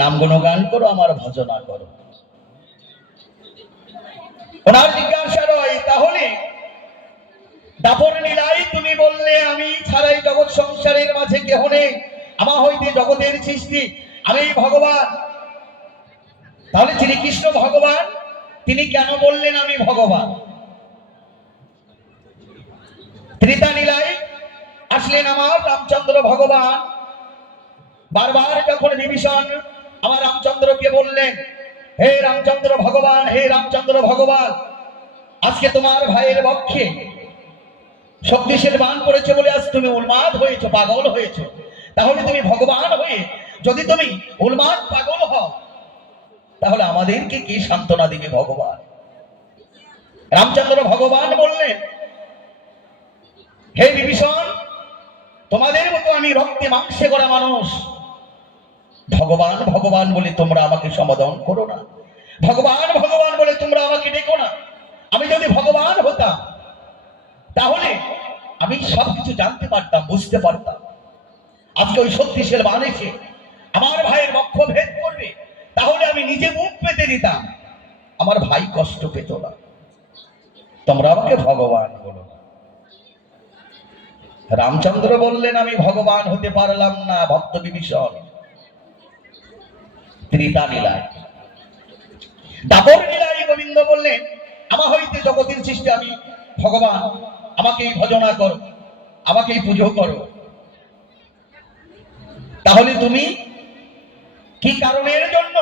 নাম গুণগান করো, আমার ভজনা করো। ওনার জিজ্ঞাসা রয়, তাহলে দাপর নীলাই তুমি বললে আমি ছাড়াই জগৎ সংসারের মাঝে কেহ নেই, আমার হইতে জগতের সৃষ্টি, আমি ভগবান। তাহলে শ্রীকৃষ্ণ ভগবান, তিনি কেন বললেন আমি ভগবান? ত্রিতা নীলায় আসলেন আমার রামচন্দ্র ভগবান। বারবার যখন বিভীষণ আমার রামচন্দ্রকে বললেন, হে রামচন্দ্র ভগবান, হে রামচন্দ্র ভগবান, আজকে তোমার ভাইয়ের পক্ষে শক্তিশাল বান পড়েছে বলে আজ তুমি উন্মাদ হয়েছো, পাগল হয়েছো। তাহলে তুমি ভগবান হয়ে যদি তুমি উন্মাদ পাগল হও, তাহলে আমাদেরকে কি সান্ত্বনা দিবে ভগবান? রামচন্দ্র ভগবান বললেন, হে বিভীষণ, তোমাদের মতো আমি রক্তে মাংসে গড়া মানুষ। ভগবান ভগবান বলে তোমরা আমাকে সমাধান করো না, ভগবান ভগবান বলে তোমরা আমাকে ডেকো না। আমি যদি ভগবান হতাম, তাহলে আমি সবকিছু জানতে পারতাম, বুঝতে পারতাম। আজকে ওই শক্তিশাল বান এসে আমার ভাইয়ের বক্ষ ভেদ করবে, তাহলে আমি নিজে মুখ পেতে দিতাম, আমার ভাই কষ্ট পেত না। তোমরা আমাকে ভগবান বলো না। রামচন্দ্র বললেন, আমি ভগবান হতে পারলাম না ভক্ত বিভীষণ। ত্রিতা লীলায়, দাপর লীলায় গোবিন্দ বললেন, আমার হইতে জগতের সৃষ্টি, আমি ভগবান, আমাকেই ভজনা করো, আমাকেই পুজো করো। তাহলে তুমি কি কারণের জন্য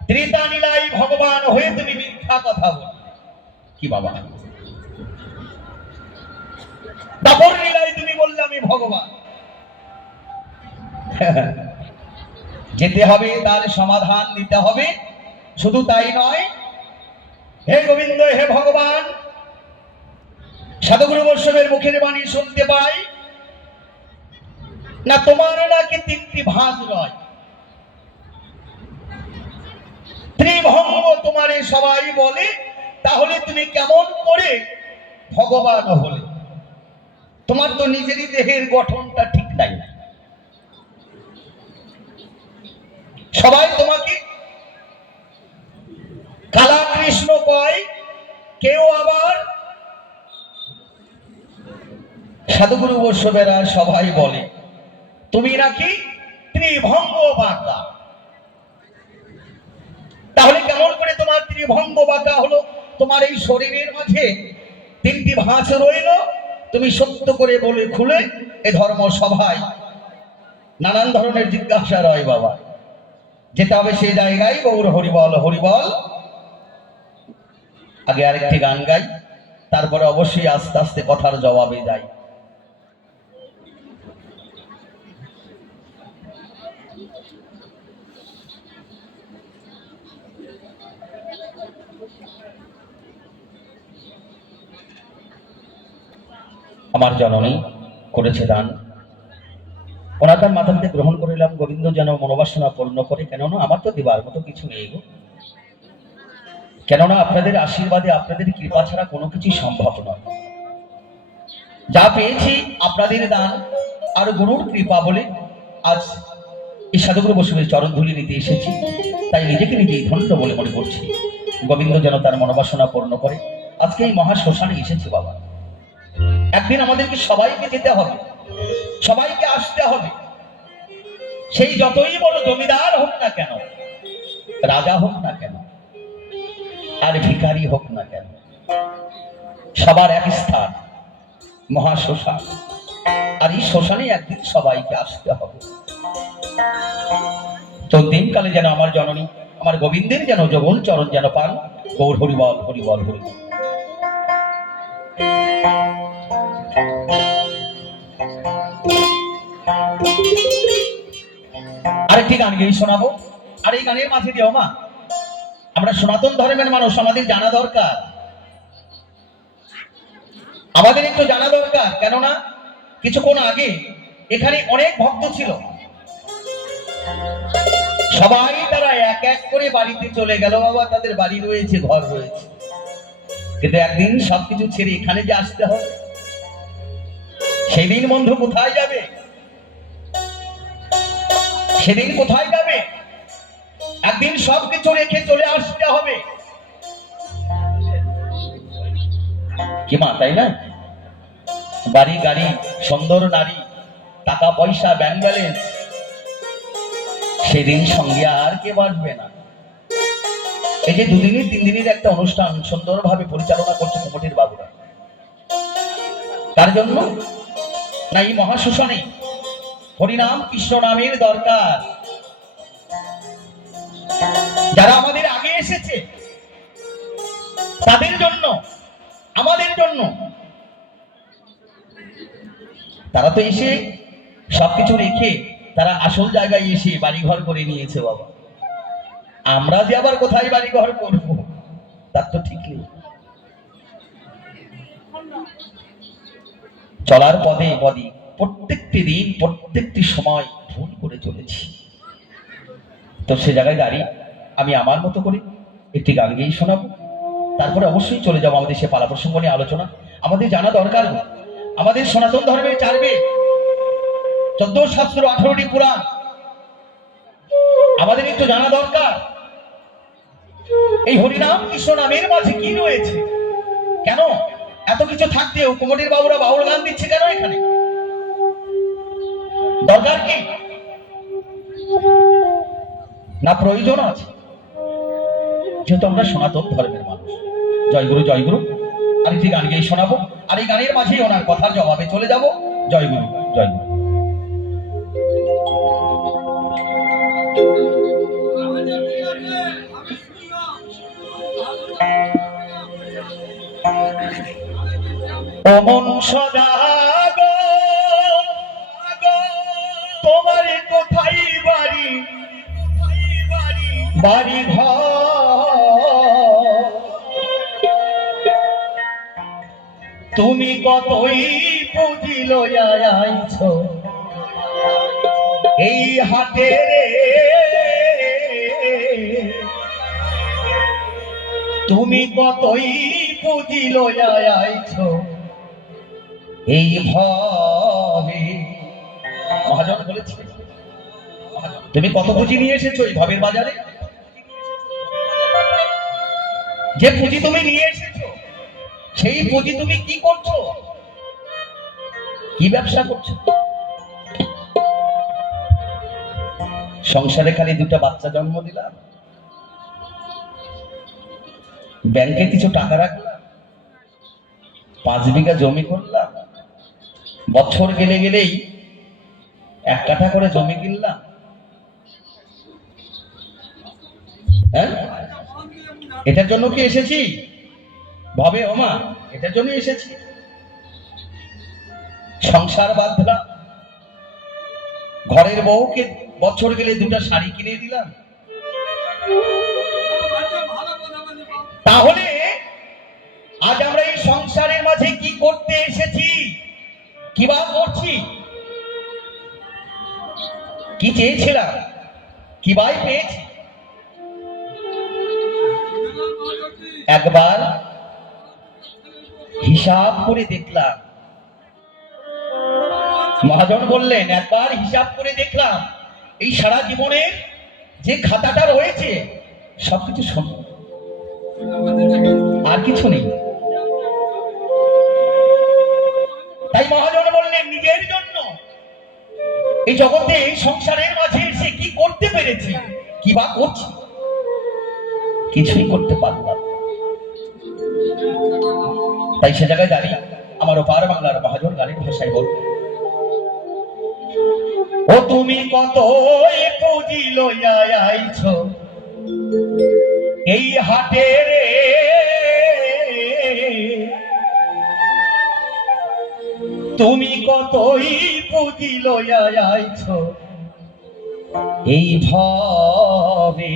ত্রিতা লীলায় ভগবান হয়ে তুমি মিথ্যা কথা বল? কি বাবা, দাপর লীলায় তুমি বললে আমি ভগবান। যেতে হবে, তার সমাধান দিতে হবে। শুধু তাই নয়, হে গোবিন্দ, হে ভগবান, সাধুগুরু বৈষ্ণবের মুখের বাণী শুনতে পাই না তোমার নাকি তিনটি ভাঁজ রয়, ত্রিভঙ্গ তোমারে সবাই বলে। তাহলে তুমি কেমন করে ভগবান হলে? তোমার তো নিজেরই দেহের গঠনটা ঠিক নাই। সবাই তোমাকে কালা কৃষ্ণ কয়, কেউ আবার সাধুগুরু বৈষ্ণবেরা সবাই বলে তুমি নাকি ত্রিভঙ্গ বাঁকা। তাহলে কেমন করে তোমার ত্রিভঙ্গ বাঁকা হলো? তোমার এই শরীরের মাঝে তিনটি ভাঁজ রইল, তুমি সত্য করে বলে খুলে এ ধর্ম সভায় নানান ধরনের জিজ্ঞাসা রয় বাবা। যেতে হবে সেই জায়গায়, গৌর হরিবল হরিবল। আগে আরেকটি গান গাই, তারপরে অবশ্যই আস্তে আস্তে কথার জবাবে যাই। আমার জননী করেছে দান, ওনার তার মাথাতে গ্রহণ করিলাম। গোবিন্দ যেন মনোবাসনা পূর্ণ করে, কেননা আমার তো দেবার মতো কিছু নেই গো। কেননা আপনাদের আশীর্বাদে, আপনাদের কৃপা ছাড়া কোনো কিছু সম্ভব নয়। যা পেয়েছি আপনাদের দান আর গুরুর কৃপা বলে আজ এই সাধুগুরু বৈষ্ণবের চরণ ধুলি নিতে এসেছি। তাই নিজেকে নিজেই ধন্য বলে মনে করছি। গোবিন্দ যেন তার মনোবাসনা পূর্ণ করে। আজকে এই মহা শ্মশানে এসেছি বাবা। একদিন আমাদেরকে সবাইকে যেতে হবে, সবাইকে আসতে হবে। সেই যতই বড় জমিদার হোক না কেন, রাজা হোক না কেন, আর ভিখারি হোক না কেন, সবার এক স্থান মহা শ্মশান। আর এই শ্মশানে একদিন সবাইকে আসতে হবে। তো দিনকালে যেন আমার জননী, আমার গোবিন্দের যেন যৌবন চরণ যেন পান। গৌর হরিবল হরিবল হরিবল। আরেকটি গান গেয়ে শোনাবো। আর এই গানের মাঝে দিও মা, আমরা সনাতন ধর্মের মানুষ, আমাদের জানা দরকার, আমাদের একটু জানা দরকার। কেননা কিছুক্ষণ আগে এখানে অনেক ভক্ত ছিল, সবাই তারা এক এক করে বাড়িতে চলে গেল বাবা। তাদের বাড়ি রয়েছে, ঘর রয়েছে, কিন্তু একদিন সবকিছু ছেড়ে এখানে যে আসতে হবে, সেদিন বন্ধু কোথায় যাবে? সেদিন কোথায় যাবে? একদিন সবকিছু রেখে চলে আসতে হবে কি মা, তাই না? বাড়ি গাড়ি, সুন্দর নারী, টাকা পয়সা, ব্যাংক ব্যালেন্স, সেদিন সঙ্গে আর কে বাঁচবে না। এই যে দুদিনের 3 দিনের একটা অনুষ্ঠান সুন্দরভাবে পরিচালনা করছে কমিটির বাবুরা, তার জন্য না এই মহাশোষণে হরিনাম কৃষ্ণ নামের দরকার। যারা আমাদের আগে এসেছে তাদের জন্য, আমাদের জন্য, তারা তো এসে সবকিছু রেখে তারা আসল জায়গায় এসে বাড়িঘর করে নিয়েছে বাবা। আমরা যে আবার কোথায় বাড়িঘর করবো তার তো ঠিক নেই। চলার পদে পদে প্রত্যেকটি দিন প্রত্যেকটি সময় ভুল করে চলেছি। তো সে জায়গায় দাঁড়িয়ে আমি আমার মতো করে একটি গান গেয়ে শোনাবো, তারপরে অবশ্যই চলে যাবো আমাদের সে পালা প্রসঙ্গ নিয়ে আলোচনা। আমাদের জানা দরকার আমাদের সনাতন ধর্মের 4 বেদ, 14 শাস্ত্র, 18টি পুরাণ আমাদের একটু জানা দরকার। এই হরিনাম কৃষ্ণ নামের মাঝে কি রয়েছে, কেন এত কিছু থাকতেও কমিটির বাবুরা বাউল গান দিচ্ছে কেন? এখানে দরকার কি না প্রয়োজন আছে? যেহেতু আমরা সনাতন ধর্মের মানুষ। জয় গুরু, জয় গুরু। আরেকটি গান গেয়ে শোনাবো, আর এই গানের মাঝেই ওনার কথার জবাবে চলে যাব। জয় গুরু, জয় গুরু। অমন সদাগ তোমার কোথায় বাড়ি, বাড়ি ঘর, তুমি কতই পুঁজি লইয়া আইছ এই হাটে রে, তুমি কতই পুঁজি লইয়া আইছ এই ভবে। মহাজন বলেছে তুমি কত পুঁজি নিয়ে এসেছো এই ভবের বাজারে? যে পুঁজি তুমি নিয়ে এসেছো সেই পুঁজি তুমি কি করছো, কি ব্যবসা করছো? সংসারে খালি 2টা বাচ্চা জন্ম দিলাম, ব্যাংকে কিছু টাকা রাখলাম, 5 বিঘা জমি করলাম, বছর গেলে গেলেই 1 কাঠা করে জমি কিনলাম। হ্যাঁ, এটার জন্য কি এসেছি ভাবে? ওমা, এটার জন্য এসেছি। সংসার বাঁধলাম, ঘরের বউকে বছর গেলে 2টা শাড়ি কিনে দিলাম। তাহলে আজ আমরা এই সংসারের মাঝে কি করতে এসেছি, কি বা করছি, কি চেয়েছিলাম, কি বাই পেয়েছি? একবার হিসাব করে দেখলাম। মহাজন বললেন একবার হিসাব করে দেখলাম এই সারা জীবনের যে খাতাটা রয়েছে সবকিছু শূন্য, আর কিছু নেই। তাই মহাজন বললেন নিজের জন্য এই জগতে এই সংসারের মাঝে এসে কি করতে পেরেছি, কি বা করছি? কিছুই করতে পারলাম। তাই সে জায়গায় দাঁড়িয়ে আমার ওপার বাংলার মহাজন গানের ভাষায় বল, ও তুমি কত পুঁজি লইয়া আইছ এই হাটে রে, তুমি কতই পুঁজি লইয়া আইছ এই ভবে।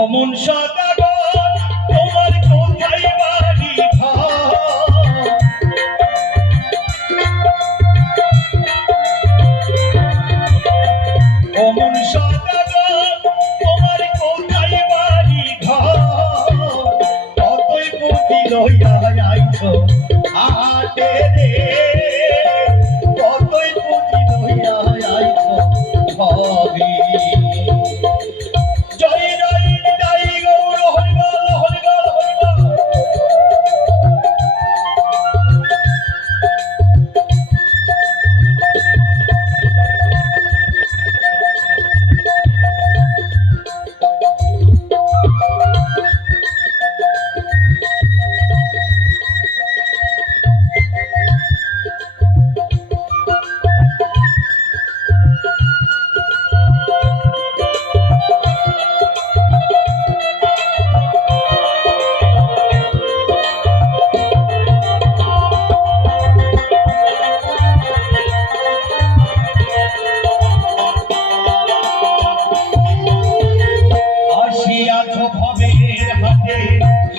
অমন সদাগর তোমার কোথায় বাড়ি ঘর, কেমন সদাগর তোমার কোথায় বাড়ি ঘর কতই পুঁতি লইয়া আইছো হাটে রে কতই পুঁতি লইয়া আইছো ঘরে জয় জয় জয় গৌর হরিবল হরিবল হরিবল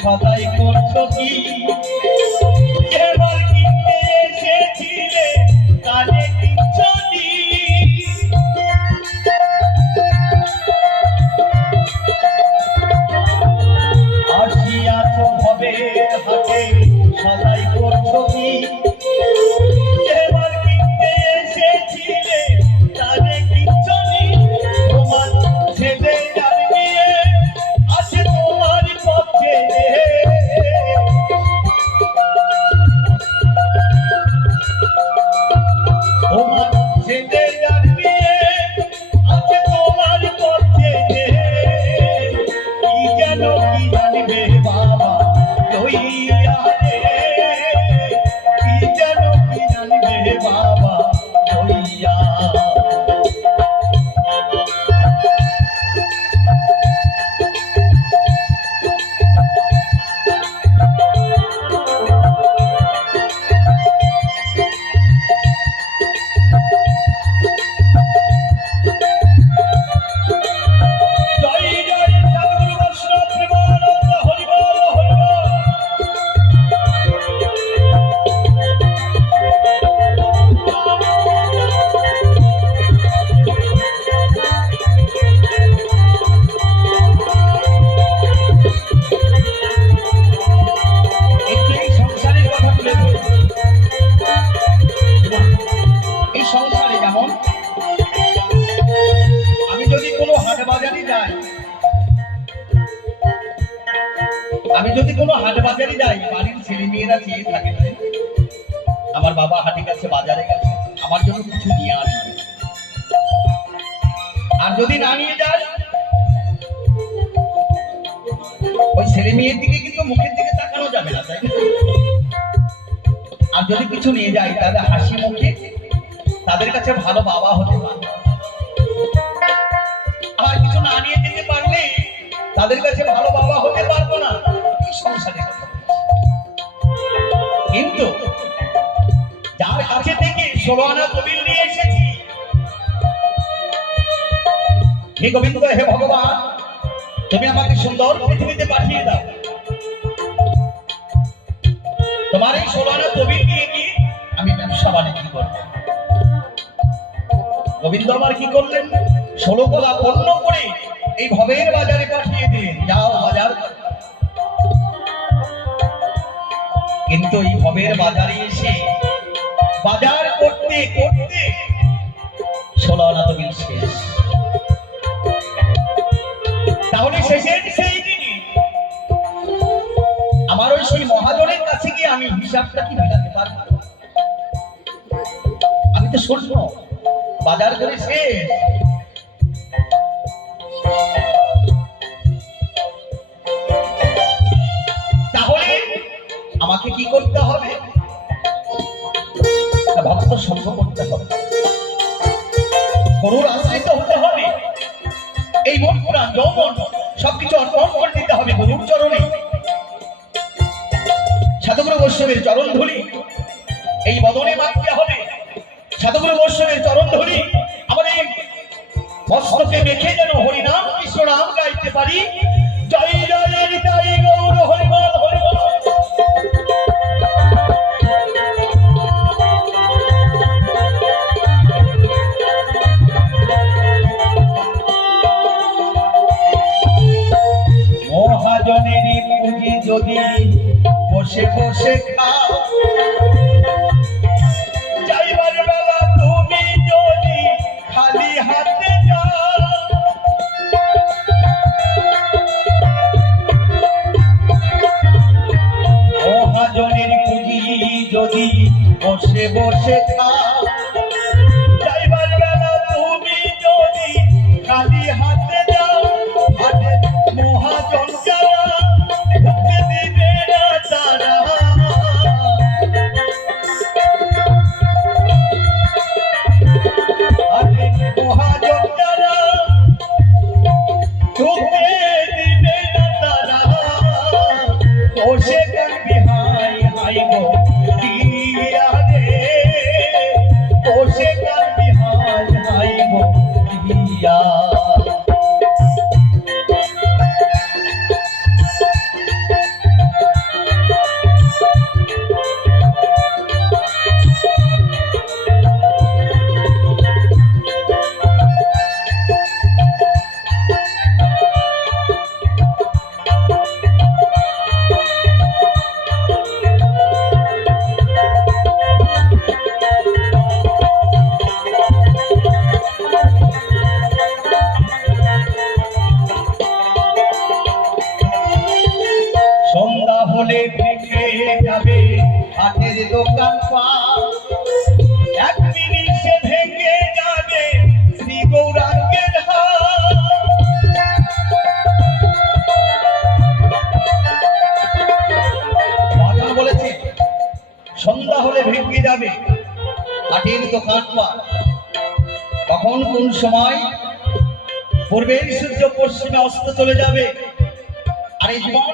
সদাই করছো কি এবার কিনতে এসেছিলে কানে কিচ্ছনি আসিয়াছো ভবে হাতে সদাই করছো কি এবার কিনতে এসেছিলে কানে কিচ্ছনি তোমার ছেলে জানিয়ে আছে তোমার পক্ষে তোমার ছেলে জানিয়ে আছে তোমার পক্ষে কি যেন কি জানবে বাবা লইয়া রে কি যেন কি জানবে বাবা লইয়া আমি যদি কোনো হাট বাজারে যাই বাড়ির ছেলে মেয়েরা চেয়ে থাকে আমার বাবা হাটে গেছে বাজারে গেছে আমার জন্য কিছু নিয়ে আসবে আর যদি না নিয়ে যায় ওই ছেলে মেয়ের দিকে কিন্তু মুখের দিকে তাকানো যাবে না তাই আর যদি কিছু নিয়ে যায় তাহলে হাসি মুখে তাদের কাছে ভালো বাবা হতে পারে আর কিছু না নিয়ে যেতে পারলে তাদের কাছে ভালো বাবা হতে পারবো না সংসারে কিন্তু যার কাছে থেকে 16 আনা তবিল নিয়ে এসেছি হে গোবিন্দ হে ভগবান তুমি আমাকে সুন্দর পৃথিবীতে পাঠিয়ে দাও তোমার এই 16 আনা তবিল নিয়ে কি আমি ব্যবসা বাণিজ্য করব গোবিন্দ আমার কি করলেন 16 গোলা পণ্য করে এই ভবের বাজারে পাঠিয়ে দিলেন যাও বাজার কিন্তু এই ভবের বাজারে এসে বাজার করতে করতে 16 আনা তবিল শেষ তাহলে শেষের সেই দিনই আমার ওই সেই মহাজনের কাছে গিয়ে আমি হিসাবটা কি মেলাতে পারবো আমি তো শূন্য বাজার করে শেষ তাহলে আমাকে কি করতে হবে ভক্ত সঙ্গ করতে হবে গরুর আশ্রিত হতে হবে এই মন প্রাণ যৌবন সবকিছু অর্পণ করে দিতে হবে গরুর চরণে সাধুগুরু বৈষ্ণবের চরণ ধরি এই বদনে মাখতে হবে সাধুগুরু বৈষ্ণবের চরণ ধরি আমাদের মস্তকে মেখে যেন হরিনাম কৃষ্ণ নাম গাইতে পারি জয় জয় জয় গৌর হরিবল হরিবল বলিয়া। সন্ধ্যা হলে ভেঙে যাবে হাটের দোকান পাট, এক মিনিটে ভেঙে যাবে শ্রী গৌরাঙ্গের হাট। রাজা বলেছে সন্ধ্যা হলে ভেঙে যাবে হাটের দোকান পাট। কখন কোন সময়? পূর্বের সূর্য পশ্চিমে অস্ত চলে যাবে, আর এই জীবন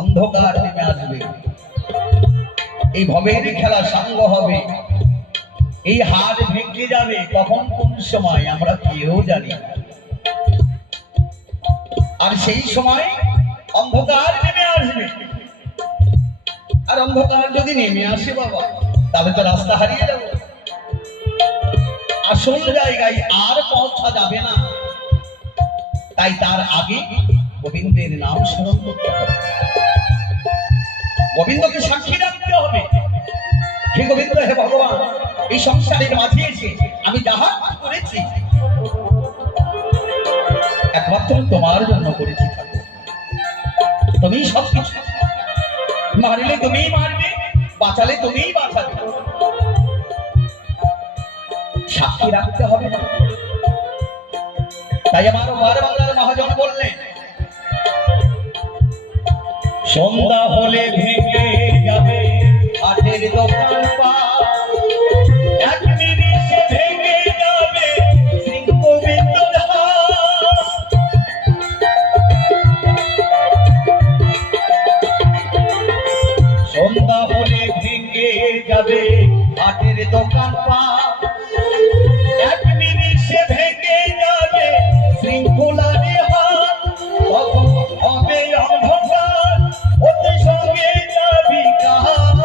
অন্ধকার নেমে আসবে। এই ভবের খেলা সাঙ্গ হবে, এই হাট ভেঙে যাবে কখন কোন সময় আমরা কেউ জানি না। আর সেই সময় অন্ধকার নেমে আসবে। আর অন্ধকার যদি নেমে আসে বাবা, তাহলে তো রাস্তা হারিয়ে যাবে, আসল জায়গায় আর পৌঁছা যাবে না। তাই তার আগে গোবিন্দের নাম স্মরণ করতে হবে, গোবিন্দকে সাক্ষী রাখতে হবে। হে গোবিন্দ, হে ভগবান, এই সংসারের মাঝে এসে আমি যাহা করেছি একমাত্র তোমার জন্য করেছি। তুমি সবকিছু, মারলে তুমিই মারবে, বাঁচালে তুমিই বাঁচাবে, সাক্ষী রাখতে হবে। তাই আমার বার বাংলার মহাজন বললেন সন্ধ্যা হলে ভেঙে যাবে হাটের দোকান পাট, এক মিনিটে ভেঙে যাবে শ্রী গোবিন্দের হাট। সন্ধ্যা হলে ভেঙে যাবে হাটের দোকান পাট, এক মিনিটে ভেঙে যাবে শৃঙ্খলার হাট। তখন হবে অন্ধকার, ওতে সঙ্গে যাবি কাহার।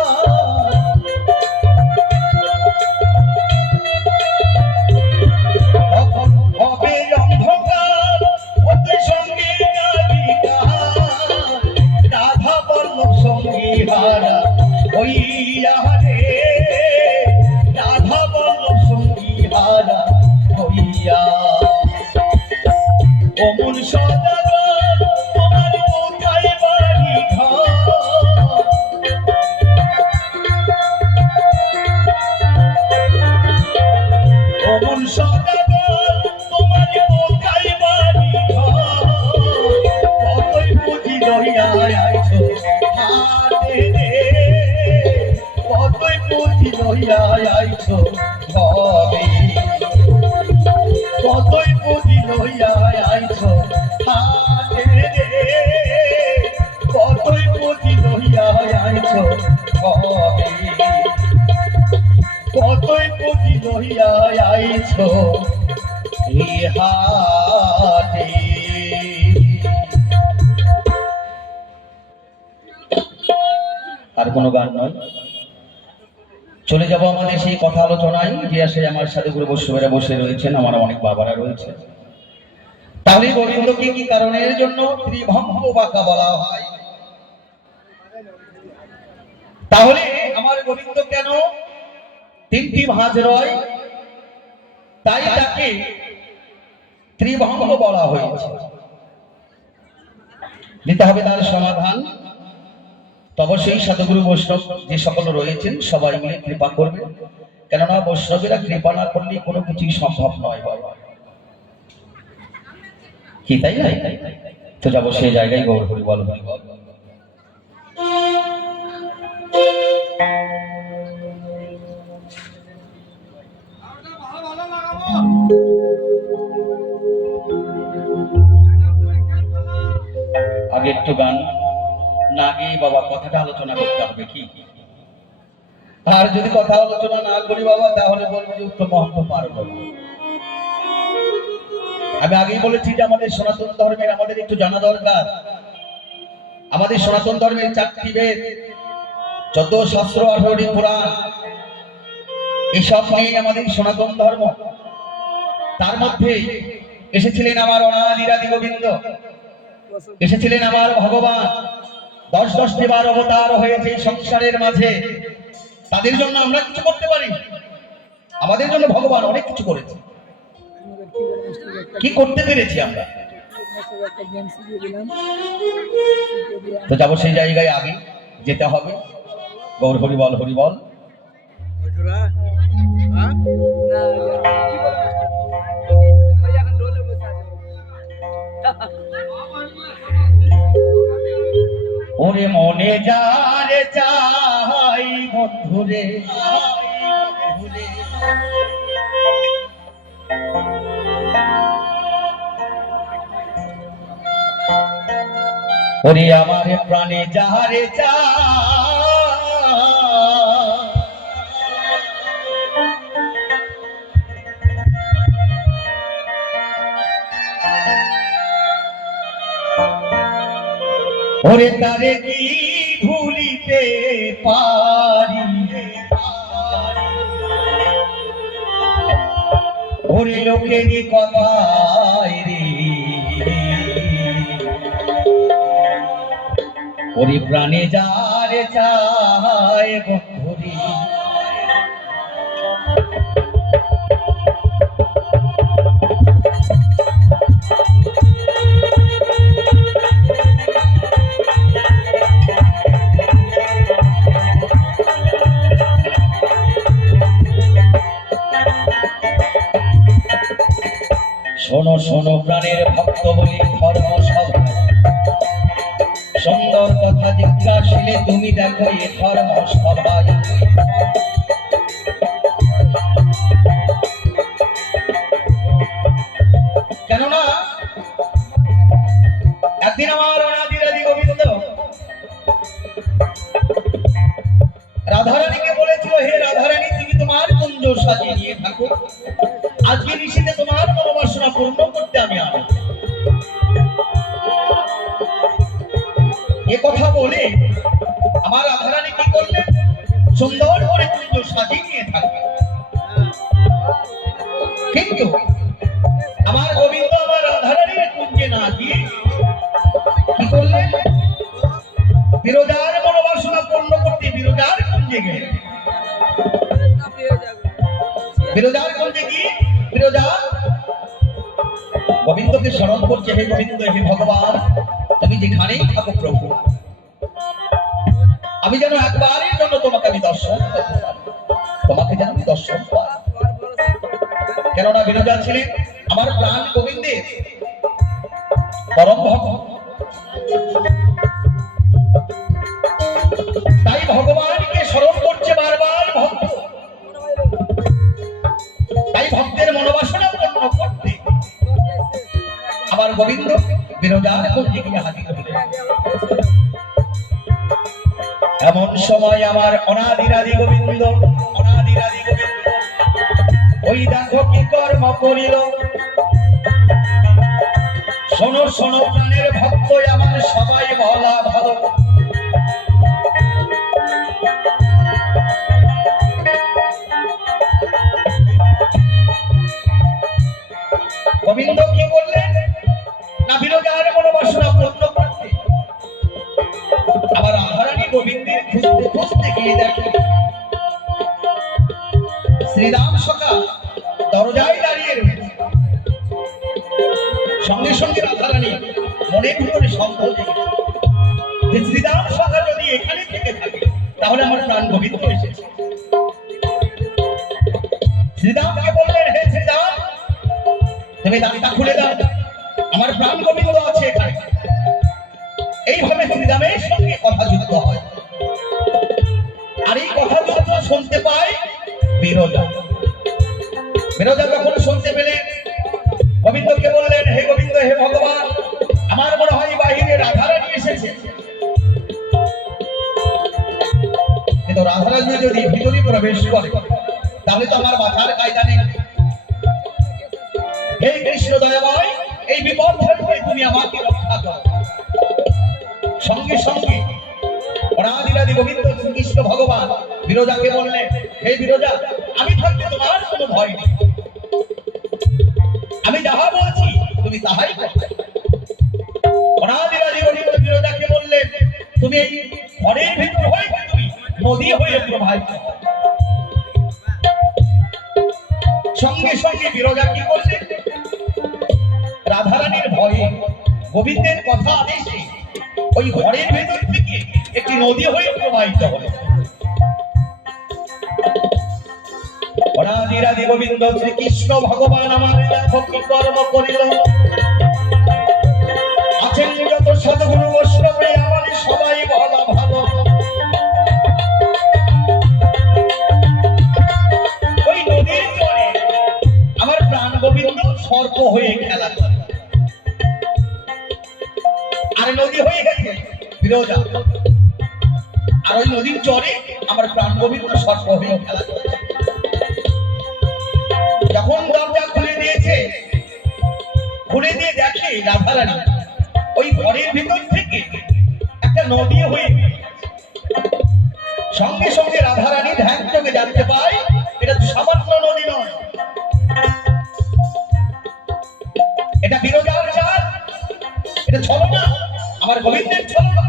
তখন হবে অন্ধকার, ওতে সঙ্গে যাবি কাহার। রাধা বল্লভ সঙ্গী হারা হইয়া রে, রাধা বল্লভ সঙ্গী হারা হইয়া। অমন সদাগর তোমার কোথায় বাড়ি ঘর? অমন সদাগর তোমার কোথায় বাড়ি ঘর? কতই বুঝি লইয়া আইছো হাটে রে, কতই বুঝি লইয়া আইছো ঘরে, কতই বুঝি লইয়া আইছো হাটে রে, কতই বুঝি লইয়া আইছো ঘরে, কতই বুঝি লইয়া আইছো এই হাটে। আর কোনো গান নয়, চলে যাব আমাদের সেই কথা আলোচনায় যে আসে আমার সাথে গুরু বৈষ্ণবেরা বসে রয়েছেন, আমার অনেক বাবারা রয়েছে। তাহলে গোবিন্দকে কি কারণের জন্য ত্রিভঙ্গ বাঁকা বলা হয়? তাহলে আমার গোবিন্দ কেন তিনটি ভাঁজ রয়, তাই তাকে ত্রিভঙ্গ বলা হয়েছে। দিতে হবে তার সমাধান। অবশ্যই সাধুগুরু বৈষ্ণব যে সকল রয়েছেন সবাই মিলে কৃপা করবে, কেননা বৈষ্ণবেরা কৃপা না করলে কোনো কিছুই সম্ভব নয় বাবা, কি তাই না? তো যাবো সেই জায়গায়, গৌর হরি বল হরি বল। আগে একটু গান না গিয়ে বাবা কথাটা আলোচনা করতে হবে কি? আর যদি কথা আলোচনা না করি বাবা, তাহলে বলবো যে উত্তম মহন্ত পারবো না। আমি আগেই বলেছি যে আমাদের সনাতন ধর্মের আমাদের একটু জানা দরকার। আমাদের সনাতন ধর্মের 4টি বেদ, 14 শাস্ত্র, 18টি পুরাণ, এসব নিয়ে আমাদের সনাতন ধর্ম। তার মধ্যে এসেছিলেন আমার অনাদিরাদি গোবিন্দ, এসেছিলেন আমার ভগবান। 10-10টি বার অবতার হয়েছে সংসারের মাঝে। তাদের জন্য আমরা কিছু করতে পারি? আমাদের জন্য ভগবান অনেক কিছু করেছে। কি করতে পেরেছি আমরা? তো যাবো সেই জায়গায়, আগে যেতে হবে। গৌর হরিবল হরিবল। ওরে মনে যারে চাই বন্ধুরে, ওরে আমার প্রাণে যারে চাই, ওরে তারে কি ভুলিতে পারি, ওরে লোকেরই কথায় রে, ওরে প্রাণে যারে চায় বন্ধুরে। শোনো শোনো প্রাণের ভক্ত বলি ধর্ম সভা, সুন্দর কথা জিজ্ঞাসিলে তুমি দেখো এ ধর্ম সভায়। কেননা একদিন আমার অনাদিরাদি গোবিন্দ রাধারানীকে বলেছিল, হে রাধারানী, তুমি তোমার কুঞ্জ সাজিয়ে নিয়ে থাকো, আজকে ঋষিতে তোমার মনোবাসনা পূর্ণ করতে আমি আনব। এ কথা বলে আমার রাধারানী কি করলেন? সুন্দর করে কুঞ্জ সাজিয়ে নিয়ে থাকবে। কিন্তু আমার গোবিন্দ আমার রাধারানীর কুঞ্জে না দিয়ে কি করলেন? বিরজার মনোবাসনা পূর্ণ করতে বিরজার কুঞ্জে গেলেন। বিরজার কুঞ্জে গিয়ে বিরজা গোবিন্দকে স্মরণ করছে, হে গোবিন্দ, হে ভগবান, তুমি যেখানেই থাকো প্রভু, আমি যেন একবারের জন্য তোমাকে আমি দর্শন করতে পারি, তোমাকে যেন আমি দর্শন পাই। কেননা বিরজা ছিলেন আমার প্রাণ গোবিন্দের পরম ভক্ত। তাই ভগবানকে স্মরণ করছে বারবার ভক্ত। তাই ভক্তের মনোবাসনা পূর্ণ করতে আমার গোবিন্দ বিরজার কুঞ্জে গিয়ে হাজির হলেন। এমন সময় আমার অনাদিরাদি গোবিন্দ, অনাদিরাদি গোবিন্দ ওই দেখো কি কর্ম করিল। শোনো শোনো প্রাণের ভক্ত আমার সবাই বলা ভালো, গোবিন্দ কি করলেন না বিরজার মনোবাসনা পূর্ণ করতে আবার রাধারানী গোবিন্দের খুঁজতে খুঁজতে গিয়ে দেখে শ্রীরাম সখা দরজায় দাঁড়িয়ে রয়েছে। সঙ্গে সঙ্গে রাধারানী মনের ভিতরে সন্দেহ জেগেছে যে শ্রীরাম সখা যদি এখানে থেকে থাকে তাহলে আমার প্রাণ গোবিন্দ এসেছে। শ্রীরামকে বললেন, হে শ্রীরাম, তুমি দ্বারটা খুলে দাও, আমার প্রাণ গোবিন্দ আছে এখানে। এইভাবে শ্রীরামের সঙ্গে কথা যুদ্ধ হয়। আর এই কথা যুদ্ধ শুনতে পায় বিরজা। বিরজা যখন শুনতে পেলেন, গোবিন্দকে বললেন, হে গোবিন্দ, হে ভগবান, আমার মনে হয় বাহিরে রাধারানী এসেছে। কিন্তু রাধারানী যদি ভিতরে প্রবেশ করে, তাহলে তো আমার বাঁচার কায়দা নেই। হে কৃষ্ণ দয়াময়, এই বিপদ থেকে তুমি আমাকে রক্ষা করো। সঙ্গে সঙ্গে অনাদিরাদি গোবিন্দ শ্রীকৃষ্ণ ভগবান বিরজাকে বললেন, হে বিরজা, আমি থাকতে তোমার কোনো ভয় নেই, আমি যাহা বলছি তুমি তাহাই করবে। অনাদিরাদি গোবিন্দ বিরজাকে বললেন, তুমি এই ঘরের ভিতর হয়ে তুমি নদী হয়ে প্রবাহিত। সঙ্গে সঙ্গে বিরজা কি করলেন, রাধারানীর ভয়ে গোবিন্দের কথা আদেশে ওই ঘরের ভেতর থেকে একটি নদী হয়ে প্রবাহিত হল। অনাদিরাদি গোবিন্দ শ্রীকৃষ্ণ ভগবান আমার দেখো কি কর্ম করিল। আছেন যত সদ্গুরু বৈষ্ণবে আমার সবাই ভালো ভালো, ওই নদীর জলে আমার প্রাণ গোবিন্দ সর্প হয়ে খেলা করে। আর নদী হয়ে গেছে বিরজা, আর ওই নদীর চরে আমার প্রাণ গোবিন্দ সর্প হয়ে খেলা করে। যখন দরজা খুলে দিয়েছে, খুলে দিয়ে দেখে রাধারানী ওই ঘরের ভিতর থেকে একটা নদী হয়ে, সঙ্গে সঙ্গে রাধারানী ধ্যান চোখে জানতে পায় এটা তো সামান্য নদী নয়, এটা বিরজার জাল, এটা ছলনা, আমার গোবিন্দের ছলনা।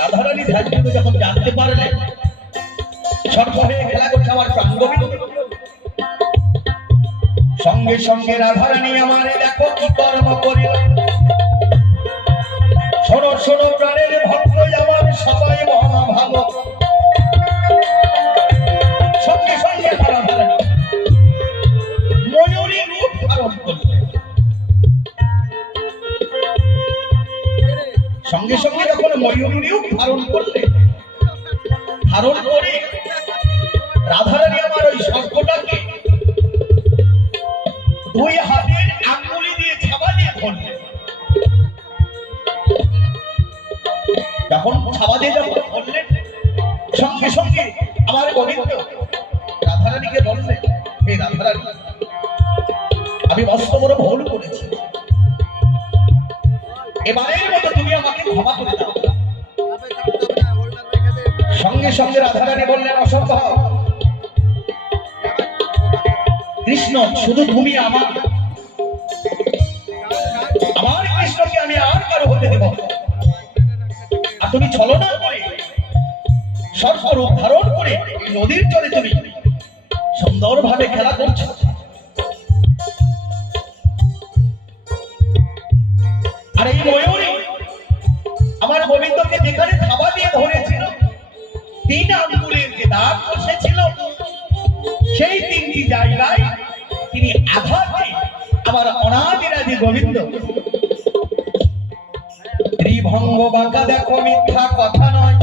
রাধারানী ধ্যান চোখে যখন জানতে পারলেন সর্প হয়ে খেলা করছে আমার প্রাণ গোবিন্দ, সঙ্গে সঙ্গে রাধারানী আমারে দেখো কি কর্ম করিল। শোনো শোনো প্রাণের ভক্ত আমার সবাই মহা ভালো। সঙ্গে সঙ্গে আমার রাধারানী ময়ূরী রূপ ধারণ করলেন। সঙ্গে সঙ্গে যখন ময়ূরী রূপ ধারণ করলেন, ধারণ করে রাধারানী আমার ওই সর্পটাকে দুই হাতের আঙ্গুলি দিয়ে ছাপা দিয়ে ধরলেন। যখন ছাপা দিয়ে যখন ধরলেন, সঙ্গে সঙ্গে আমার গোবিন্দ রাধারানীকে বললেন, হে রাধারানী, আমি মস্ত বড় ভুল করেছি, এবারের মতো তুমি আমাকে ক্ষমা করে দাও। সঙ্গে সঙ্গে রাধারানী বললেন, অসম্ভব কৃষ্ণ, শুধু তুমি আমার কৃষ্ণকে আমি আর কারো হতে দেব। আর তুমি ছলনা করে সর্প রূপ ধারণ করে নদীর জলে তুমি সুন্দরভাবে খেলা করছো। আর এই ময়ূরী আমার গোবিন্দকে যেখানে থাবা দিয়ে ধরেছিল, 3 আঙ্গুলের যে দাগ বসেছিল, সেই 3টি জায়গায় তিনি আঘাতে আমার অনাদিরাদি গোবিন্দ ত্রিভঙ্গ বাঁকা দেখো মিথ্যা কথা নয়।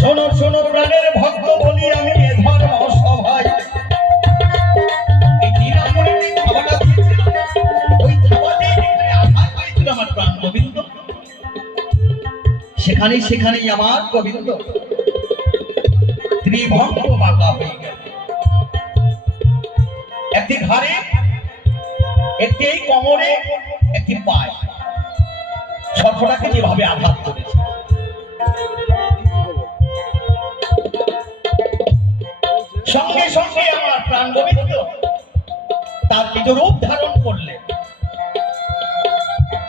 শোনো শোনো প্রাণের ভক্ত বলি আমি এ ধর্ম সভায়, এই 3 আঙ্গুলের যে থাবাটা দিয়েছিল, ওই থাবাতে যেখানে আঘাত হয়েছিল আমার প্রাণ গোবিন্দ, সেখানেই আমার গোবিন্দ ত্রিভঙ্গ বাঁকা হয়ে গেল। একটি ঘাড়ে, একটি এই কোমরে, একটি পায়ে সর্পটাকে যেভাবে আঘাত করেছে। সঙ্গে সঙ্গে আমার প্রাণ গোবিন্দ তার নিজ রূপ ধারণ করলেন।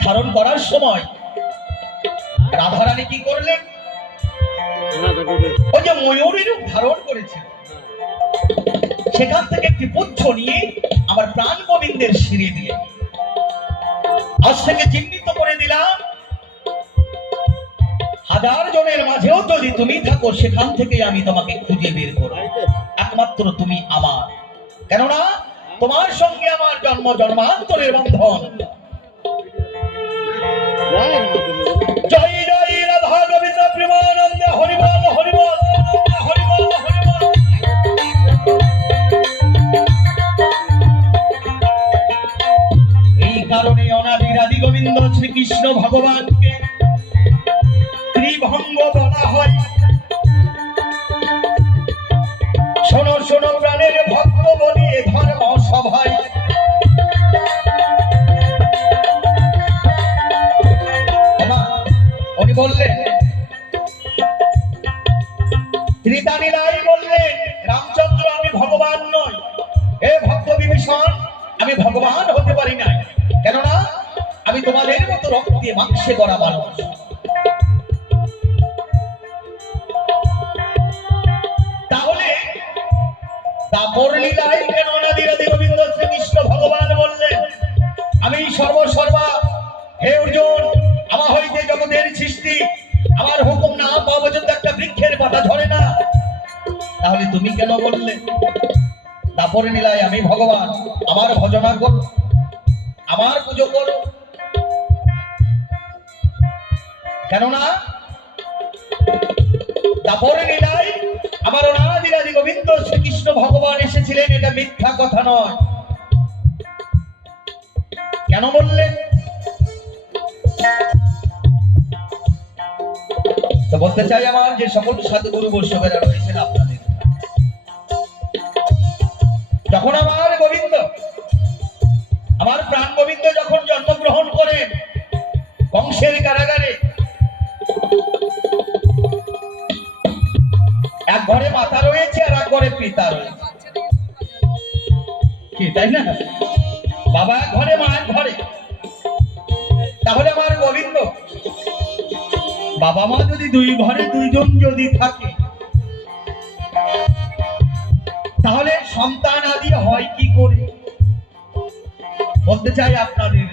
ধারণ করার সময় রাধারানী কি করলেন, ওই যে ময়ূরী রূপ ধারণ করেছিল, সেখান থেকে একটি পুচ্ছ নিয়ে আমার প্রাণ গোবিন্দের শিরে দিয়ে আজ থেকে চিহ্নিত করে দিলাম, 1000 জনের মাঝেও যদি তুমি থাকো, সেখান থেকে আমি তোমাকে খুঁজে বের করব, একমাত্র তুমি আমার, কেননা তোমার সঙ্গে আমার জন্ম জন্মান্তরের বন্ধন। জয় জয় রাধা গোবিন্দ প্রেমানন্দ, হরিবল হরিবল হরিবল হরিবল। এই কারণে অনাদিরাদি গোবিন্দ শ্রীকৃষ্ণ ভগবানকে ত্রিভঙ্গ বলা হয়। আমি ভগবান হতে পারি না, কেননা আমি তোমাদের মতো রক্ত দিয়ে মাংসে গড়া মানুষ। তাহলে দাপর লীলায় কেন অনাদিরাদি গোবিন্দ শ্রীকৃষ্ণ ভগবান বললেন আমি সর্বসর্বা, হে অর্জুন আমার হইতে জগতের সৃষ্টি, আমার হুকুম না পাওয়া পর্যন্ত একটা বৃক্ষের পাতা ঝরে না। তাহলে তুমি কেন বললে দাপর লীলায় আমি ভগবান, আমার ভজনা করো, আমার পুজো করো? কেননা দাপর লীলায় আমার অনাদিরাদি গোবিন্দ শ্রীকৃষ্ণ ভগবান এসেছিলেন, এটা মিথ্যা কথা নয়। কেন বললেন? তো বলতে চাই আমার যে সকল সাধুগুরু বৈষ্ণবেরা রয়েছেন আপনাদের, যখন আমার গোবিন্দ, আমার প্রাণ গোবিন্দ যখন জন্মগ্রহণ করেন কংসের কারাগারে, এক ঘরে মাতা রয়েছে আর এক ঘরে পিতা রয়েছে, কি তাই না? বাবা এক ঘরে, মা এক ঘরে। তাহলে আমার গোবিন্দ, বাবা মা যদি দুই ঘরে দুইজন যদি থাকে, তাহলে সন্তান আদি হয় কি করে? বলতে চাই আপনাদের,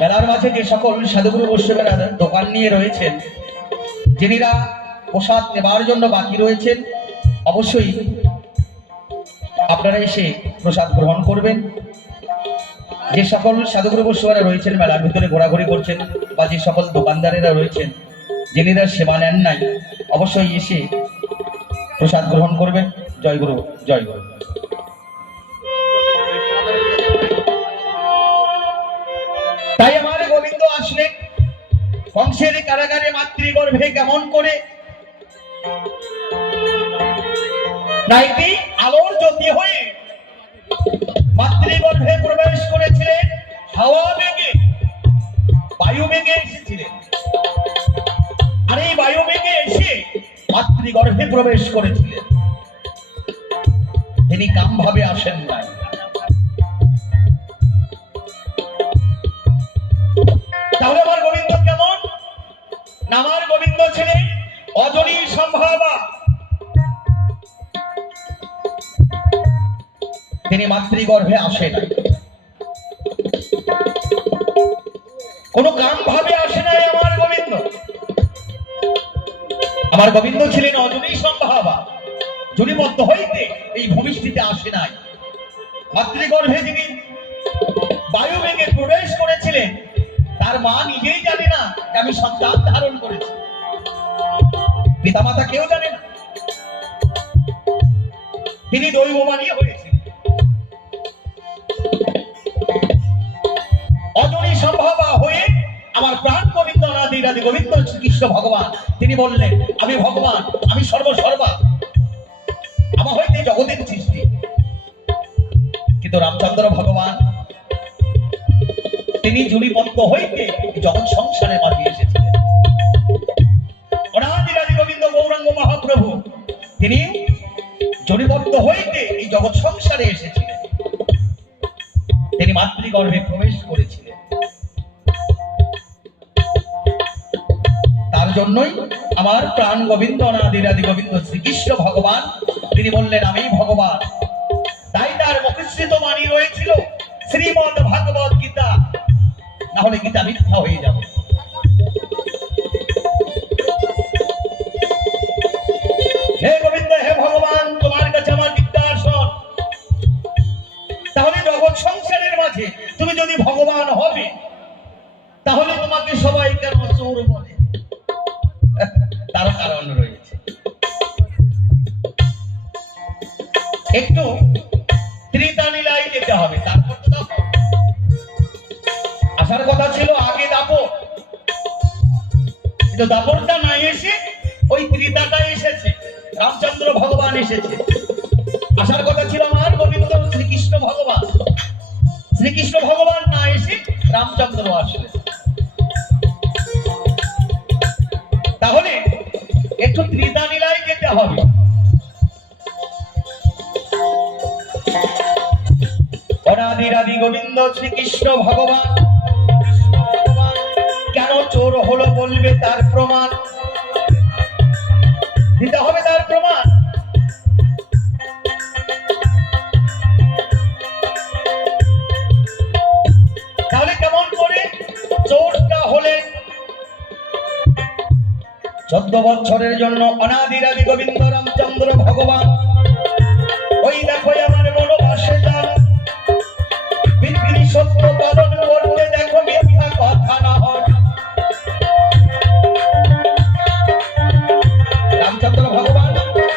মেলার মাঝে যে সকল সাধুগুরু বৈষ্ণবেরা দোকান নিয়ে রয়েছেন, যিনিরা প্রসাদ নেবার জন্য বাকি রয়েছেন, অবশ্যই আপনারা এসে প্রসাদ গ্রহণ করবেন। যে সকল সাধুগুরু বৈষ্ণবেরা রয়েছেন মেলার ভিতরে ঘোরাঘুরি করছেন, বা যে সকল দোকানদারেরা রয়েছেন যিনিরা সেবা নেন নাই, অবশ্যই এসে প্রসাদ গ্রহণ করবেন। জয় গুরু, জয় গুরু। তাই আমার গোবিন্দ আসলেন কংসের কারাগারে মাতৃগর্ভে কেমন করে? নাইটি আলোর জ্যোতি হয়ে মাতৃগর্ভে প্রবেশ করেছিলেন, হাওয়া বেগে, বায়ু বেগে এসেছিলেন। আর এই বায়ু বেগে এসে মাতৃগর্ভে প্রবেশ করেছিলেন, তিনি কাম ভাবে আসেন নাই। তাহলে আমার গোবিন্দ কেমন? আমার গোবিন্দ ছিলেন অজনী সম্ভাবা, তিনি মাতৃগর্ভে আসে নাই, কোন কাম ভাবে আসে নাই আমার গোবিন্দ। আমার গোবিন্দ ছিলেন অজনী সম্ভাবা, জনিমত্ব হইতে এই ভূমিষ্ঠিতে আসে নাই। মাতৃগর্ভে যিনি বায়ু বেগে প্রবেশ করেছিলেন, তার মা নিজেই জানে না আমি সন্তান ধারণ করেছি, পিতামাতা কেউ জানে না, তিনি দৈববাণী হয়েছিলেন। অজনী সম্ভাবা হয়ে আমার প্রাণ গোবিন্দ অনাদিরাদি গোবিন্দ শ্রীকৃষ্ণ ভগবান, তিনি বললেন আমি ভগবান, আমি সর্বসর্বা, আমার হইতে জগতের সৃষ্টি। কিন্তু রামচন্দ্র ভগবান তিনি জুলিপন্ত হইতে জগৎ সংসারে মাঝে এসেছিলেন। অনাদিরাদি গোবিন্দ গৌরাঙ্গ মহাপ্রভু তিনি জুলিপন্ত হইতে এই জগৎ সংসারে এসেছিলেন, তিনি মাতৃগর্ভে প্রবেশ করেছিলেন। তার জন্যই আমার প্রাণ গোবিন্দ অনাদিরাদি গোবিন্দ শ্রীকৃষ্ণ ভগবান তিনি বললেন আমি ভগবান। তাই তার মুখশ্রিত বাণী রয়েছিল শ্রীমদ ভাগবত গীতা, না হলে গীতা মিথ্যা হয়ে যাবে। হে গোবিন্দ, হে ভগবান, তোমার কাছে আমার জিজ্ঞাসন, তাহলে জগৎ সংসারের মাঝে তুমি যদি ভগবান হবে, তাহলে তোমাকে সবাই কেন চোর বলে? তার কারণ রয়েছে। একটু ত্রিতা লীলায় যেতে হবে, তারপর তো দাপর আসার কথা ছিল, আগে দাপর, কিন্তু দাপরটা না এসে ওই ত্রিতাটা এসেছে, রামচন্দ্র ভগবান এসেছে। আসার কথা ছিল আমার গোবিন্দ শ্রীকৃষ্ণ ভগবান, শ্রীকৃষ্ণ ভগবান না এসে রামচন্দ্র আসলেন। তাহলে একটু ত্রিতা লীলায় হবে। অনাদিরাদি গোবিন্দ শ্রীকৃষ্ণ ভগবান কেন চোর হলো বলবে তার প্রমাণ দিতে হবে, তার প্রমাণ। তাহলে কেমন করে চোরটা হলে? 14 বছরের জন্য অনাদিরাদি গোবিন্দ রামচন্দ্র ভগবান ওই দেখো আমার বনবাসে যান, পৃথিবী সত্য পালন করতে, দেখো মিথ্যা কথা না হয়। রামচন্দ্র ভগবান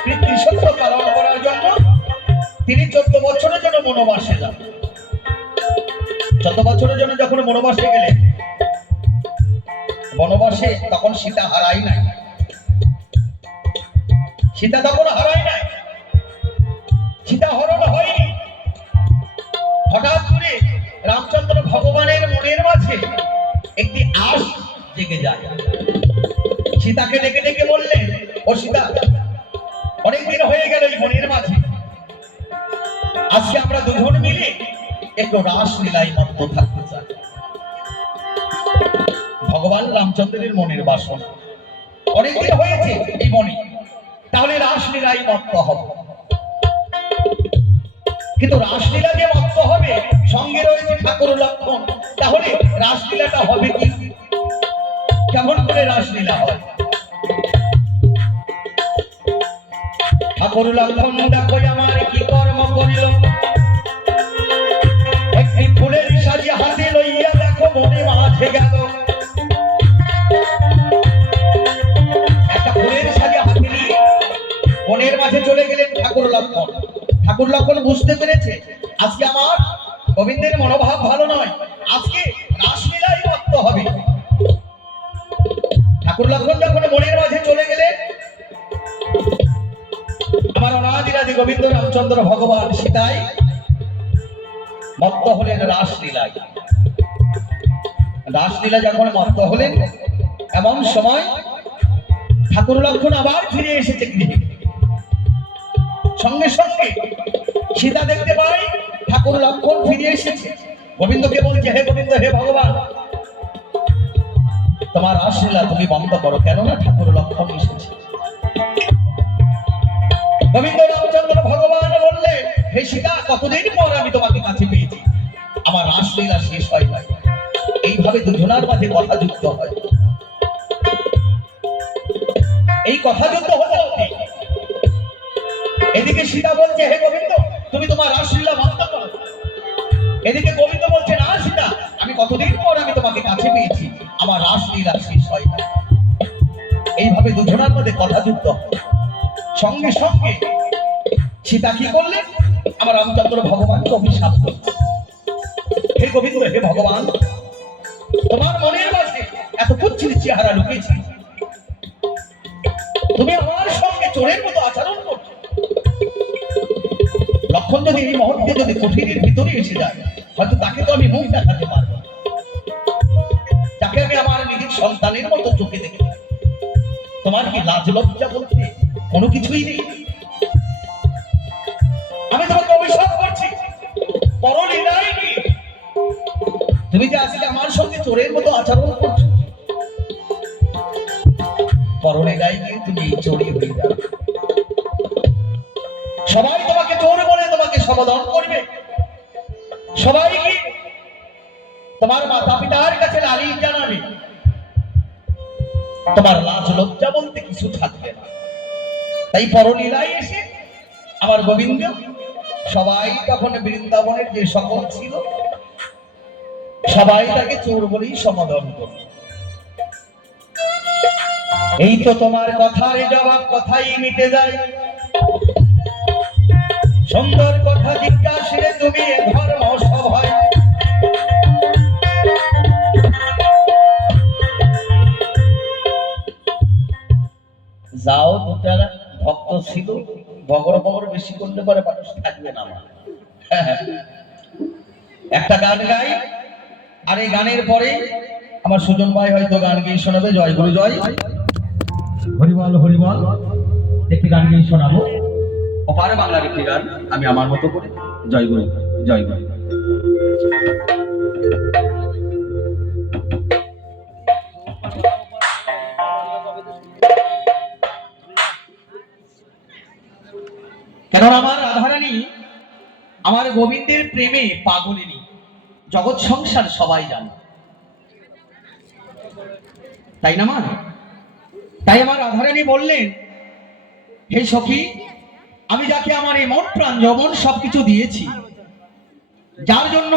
পৃথিবী সত্য পালন করার জন্য তিনি 14 বছরের জন্য বনবাসে যান। 14 বছরের জন্য যখন বনবাসে গেলেন, বনবাসে তখন সীতা হারাই নাই, সীতা তখন হারাই নাই, সীতা হরণ হয়নি। হঠাৎ করে রামচন্দ্র ভগবানের মনের মাঝে একটি আশ জেগে যায়। সীতাকে ডেকে ডেকে বললেন, ও সীতা, অনেকদিন হয়ে গেল এই মনের মাঝে, আজকে আমরা দুজন মিলে একটু রাসলীলায় মত্ত থাকতে চাই। ভগবান রামচন্দ্রের মনের বাসনা, অনেকদিন হয়েছে এই মনে, তাহলে রাসলীলায় মত্ত হব। কিন্তু রাসলীলা যে মত্ত হবে, সঙ্গে রয়েছে ঠাকুর লক্ষণ, তাহলে রাসলীলাটা হবে কি? কেমন করে রাসলীলা হয়? ঠাকুর লক্ষণ দেখো আমার কি কর্ম করিল, একটি ফুলের সাজি হাতে লইয়া দেখো মনে মাঝে গেল। একটা ফুলের সাজি হাতে নিয়ে মনের মাঝে চলে গেলেন ঠাকুর লক্ষণ। ঠাকুর লক্ষণ বুঝতে পেরেছে আজকে আমার গোবিন্দের মনোভাব ভালো নয়, আজকে রাসলীলাই মত্ত হবে। ঠাকুর লক্ষণ যখন মনের মাঝে চলে গেলেন, আমার অনাদিরাদি গোবিন্দ রামচন্দ্র ভগবান সীতাই মত্ত হলেন রাসলীলায়। রাসলীলা যখন মত্ত হলেন, এমন সময় ঠাকুর লক্ষণ আবার ফিরে এসেছে গৃহে। সঙ্গে সঙ্গে সীতা দেখতে পাই ঠাকুর লক্ষণ ফিরে এসেছে। গোবিন্দকে বলছে, হে গোবিন্দ, হে ভগবান, তোমার রাসলীলা তুমি বন্ধ করো, কেননা ঠাকুর লক্ষণ এসেছে। গোবিন্দ রামচন্দ্র ভগবান বললেন, হে সীতা, কতদিন পর আমি তোমাকে কাছে পেয়েছি, আমার রাসলীলা শেষ হয় নাই। এইভাবে দুজনার মাঝে কথা যুক্ত হয়। এই কথা যুক্ত হতে হতে এদিকে সীতা বলছে, হে গোবিন্দ, তুমি তোমার রাসলীলা বন্ধ করো। এদিকে গোবিন্দ বলছে, না সীতা, আমি কতদিন পর আমি তোমাকে কাছে পেয়েছি, আমার রাসলীলা শেষ হয় নাই। এইভাবে দুজনার মধ্যে কথা যুক্ত হয়। সঙ্গে সঙ্গে সীতা কি করলেন, আমার রামচন্দ্র ভগবানকে অভিশাপ করলেন, হে গোবিন্দ, হে ভগবান, তোমার মনের মাঝে এত কুচ্ছিত চেহারা লুকিয়েছে, তুমি আমার সঙ্গে চোরের মতো আচরণ করছো। লক্ষণ যদি এই মুহূর্তে যদি কুঠিরের ভিতরে এসে যায়, হয়তো তাকে তো আমি মুখ দেখাতে পারবো, তাকে আমি আমার নিজের সন্তানের মতো চোখে দেখি। তোমার কি লাজ লজ্জা বলতে কোনো কিছুই নেই? আমি তোমাকে অভিশাপ করছি, পরলীলায় কি তুমি যে আজকে আমার সঙ্গে চোরের মতো আচরণ করছো, পরলীলায় গিয়ে তুমি চোরই হয়ে যাবে। সবাই তোমাকে চোর বলে তোমাকে সমাধান করবে, সবাই কি তোমার মাতা পিতার কাছে নালিশ জানাবে, তোমার লাজ লজ্জা বলতে কিছু থাকবে না। তাই পরলীলায় এসে আমার গোবিন্দ সবাই তখন বৃন্দাবনের যে সকল ছিল সবাই তাকে চোর বলেই সমাধান করল। এই তো তোমার কথার জবাব কথাই মিটে যায়, সুন্দর কথা জিজ্ঞাসা তুমি ধর্ম সভায়। যাও, দুটা ভক্ত ছিল, বগর বগর বেশি করলে পরে মানুষ থাকবে না। আমার একটা গান গাই, আর এই গানের পরে আমার সুজন ভাই হয়তো গান গিয়ে শোনাবে। জয় গুরু জয়, হরিবল হরিবল। একটি গান গিয়ে শোনাবো, ওপার বাংলার একটি গান আমি আমার মতো করে। জয় গুরু, জয় গুরু। কেননা আমার রাধারানী আমার গোবিন্দের প্রেমে পাগলিনী, জগৎ সংসার সবাই জানে, তাই না মা? তাই আমার রাধারানী বললেন, হে সখী, আমি যাকে আমার এই মন প্রাণ যৌবন সবকিছু দিয়েছি, যার জন্য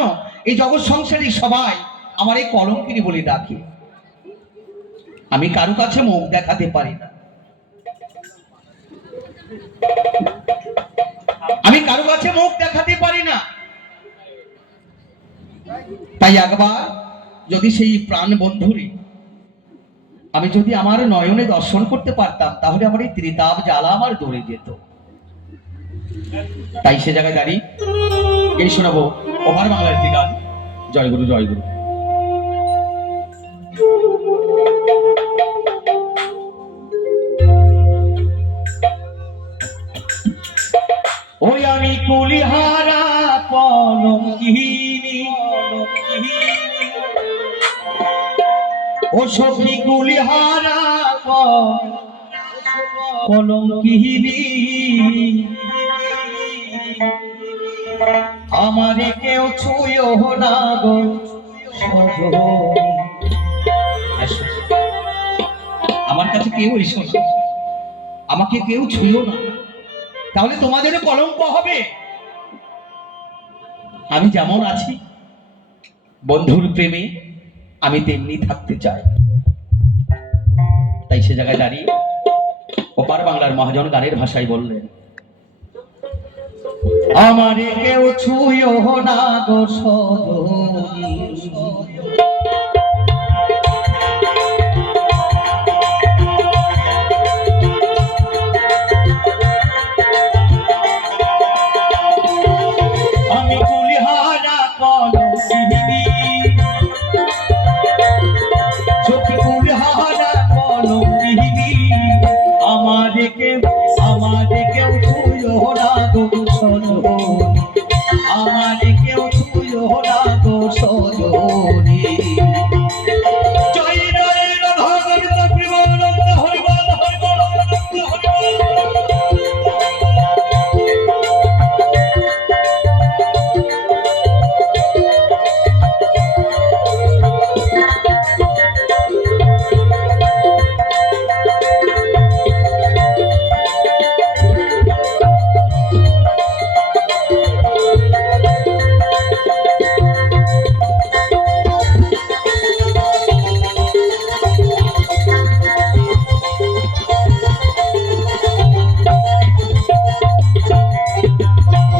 এই জগৎ সংসারী সবাই আমার এই কলঙ্কিনী বলে ডাকে, আমি কারো কাছে মুখ দেখাতে পারি না, আমি কারো কাছে মুখ দেখাতে পারি না। তাই একবার যদি সেই প্রাণ বন্ধুরে আমি যদি আমার নয়নে দর্শন করতে পারতাম, তাহলে আমার এই ত্রিতাপ জ্বালা আমার দূরে যেত। তাই সে জায়গায় দাঁড়িয়ে এই শোনাবো ওপার বাংলার একটি গান। জয় গুরু, জয় গুরু। ওই আমি কুলিহারা কলঙ্কিনী, ও সখী কুলিহারা কলঙ্কিনী, আমারে কেউ ছুঁয়ো না গো সজনী। আমার কাছে কেউ এসো না, আমাকে কেউ ছুঁয়ো না, তাহলে তোমাদেরও কলঙ্ক হবে। আমি যেমন আছি বন্ধুর প্রেমে আমি তেমনি থাকতে চাই। তাই সে জায়গায় দাঁড়িয়ে ওপার বাংলার মহাজন গানের ভাষায় বললেন, আমারে কেউ ছুঁয়ো না গো সজনী, আমি কুলিহারা কলঙ্কিনী, চোখে কুলিহারা কলঙ্কিনী, আমারে কেউ ছুঁয়ো না গো সজনী, আমারে কেউ ছুঁয়ো না গো সজনী। জয় জয় রাধা গোবিন্দ প্রেমানন্দ, হরি বল হরি বল হরি বল।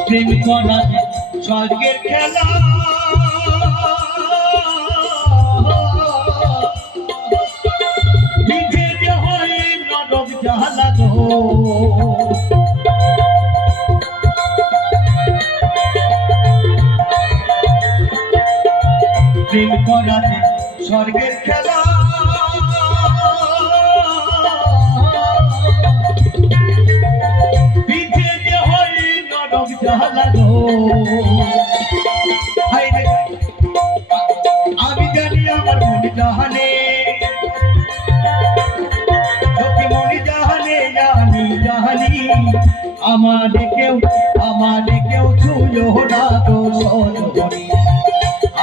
প্রেম করা স্বর্গের খেলা, নিজে যে হয় নরক জ্বালা গো, প্রেম করা স্বর্গের খেলা, আমি জানি আমার মনে জাহানে, মনে জাহানে জানি জাহানি, আমারে কেউ ছুঁয়ো না গো সজনী,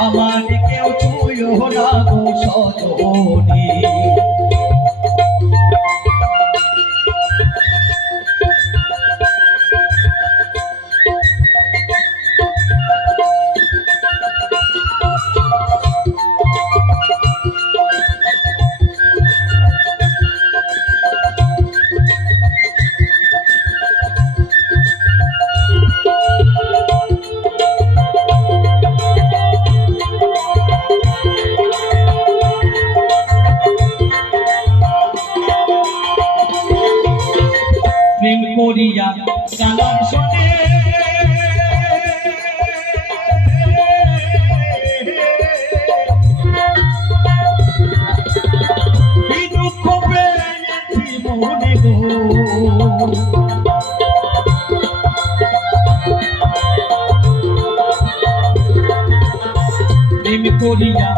আমারে কেউ ছুঁয়ো না গো সজনী। প্রেম করিয়া কালার শোনে, কি দুঃখ পেয়েছি মনে গো প্রেম করিয়া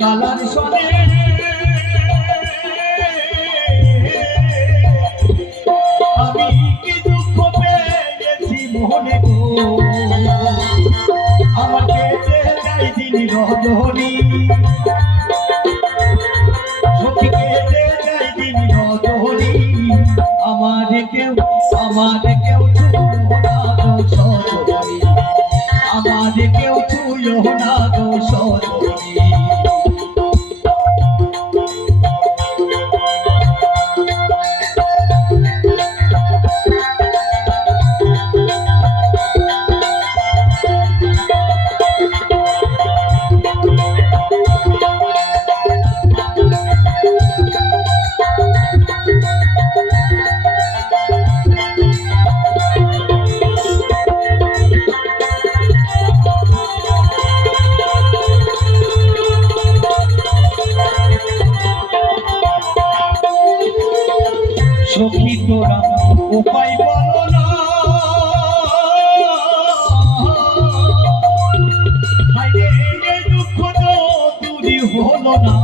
কালার সনে আমি কি দুঃখ পেয়েছি মনে গো আমার কেটে যাই দিন রজনী সখী কেটে যাই দিন রজনী আমার কেউ ছুঁয়ো না গো সজনী আমার কেউ ছুঁয়ো না গো সজনী সখী তোরা উপায় বলো না হায়রে এই দুঃখ তো দূরই হলো না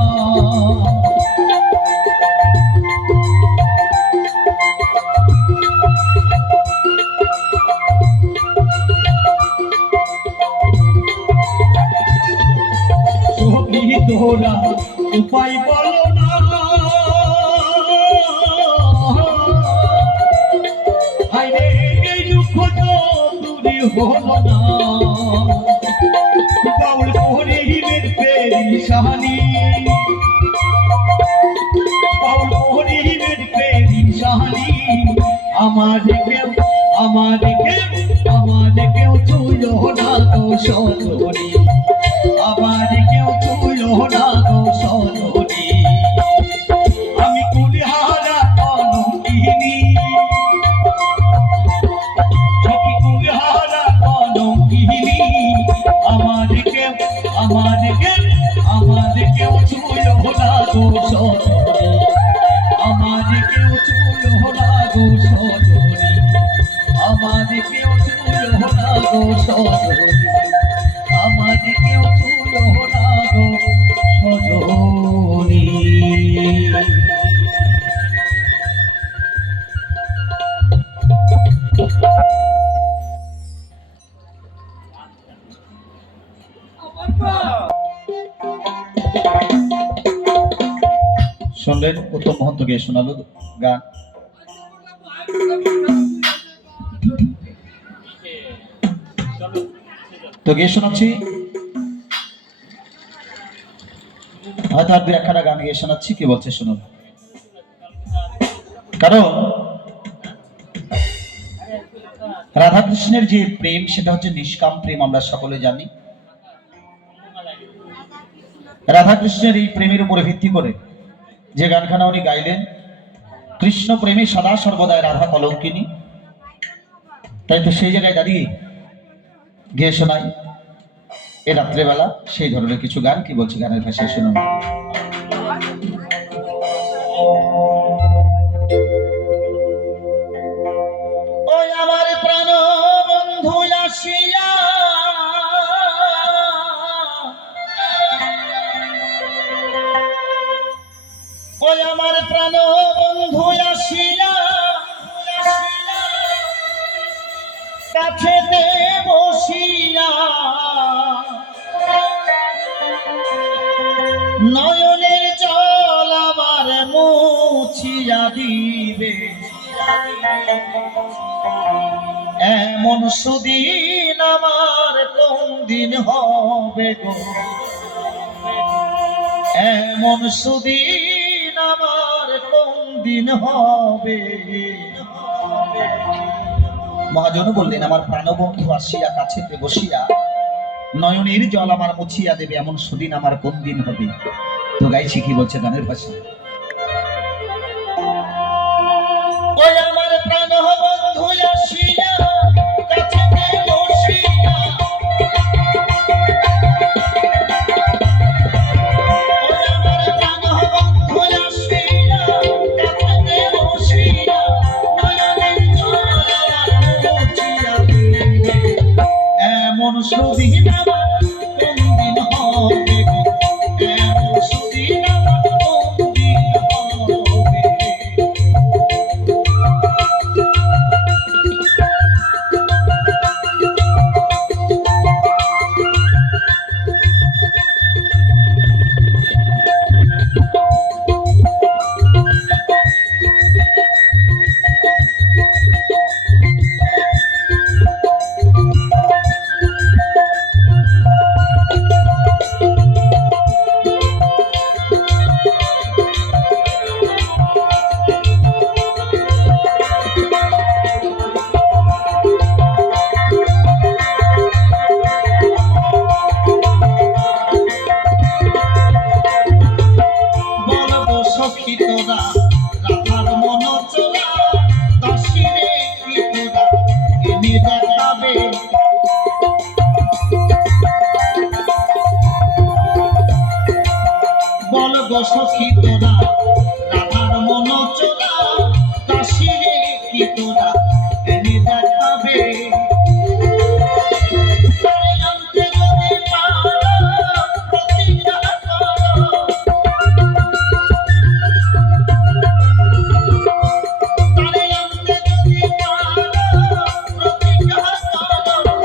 সখী তোরা উপায় বলো না হলো না বাউল হরিমের পেরিশানি বাউল হরিমের পেরিশানি আমার কেউ ছুঁয়ো না গো সজনী আমার কেউ ছুঁয়ো না গো সজনী আমি কুলহারা কলঙ্কিনী আমার কেউ ছুঁয়ো না গো সজনী আমার কেউ ছুঁয়ো না গো সজনী আমার কেউ ছুঁয়ো না গো সজনী আমার কেউ ছুঁয়ো না গো সজনী শুনলেন উত্তম মহন্ত গিয়ে শোনালো গান। তো গিয়ে শোনাচ্ছি, হয়তো আর দু একখানা গান গিয়ে শোনাচ্ছি, কি বলছে শুনুন। কারণ রাধাকৃষ্ণের যে প্রেম সেটা হচ্ছে নিষ্কাম প্রেম, আমরা সকলে জানি। রাধাকৃষ্ণের এই প্রেমের উপরে ভিত্তি করে যে গানখানা উনি গাইলেন, কৃষ্ণ প্রেমী সদা সর্বদাই রাধা কলঙ্কিনী, তাই তো সেই জায়গায় দাঁড়িয়ে গিয়ে শোনাই এ রাত্রেবেলা সেই ধরনের কিছু গান। কি বলছে গানের ভাষায় শুনুন। ওই আমার প্রাণ বন্ধু আসিয়া ওই আমার প্রাণ বন্ধু আসিয়া কাছেতে বসিয়া নয়নের জল আমার মুছিয়া দিবে, এমন সুদিন আমার কোন দিন হবে গো, এমন সুদিন আমার কোন দিন হবে। মহাজন বললেন আমার প্রাণবন্ধু আসিয়া কাছেতে বসিয়া নয়নের জল আমার মুছিয়া দেবে, এমন সুদিন আমার কোন দিন হবে। তো গাইছি, কি বলছে গানের ভাষা। ওই আমার প্রাণবন্ধু আসিয়া কাছেতে বসিয়া ওই আমার প্রাণবন্ধু আসিয়া কাছেতে বসিয়া সুদিন আমার কোন দিন হবে গো, এমন সুদিন আমার কোন দিন হবে। বলবো সখী তোরা রাধার মন চোরা, দাসীরে কি তোরা এনে দেখাবে। বলবো সখী তোরা রাধার মন চোরা, দাসীরে কি তোরা এনে দেখাবে। তারে আনতে যদি পারো, প্রতিজ্ঞা করো। তারে আনতে যদি পারো, প্রতিজ্ঞা করো।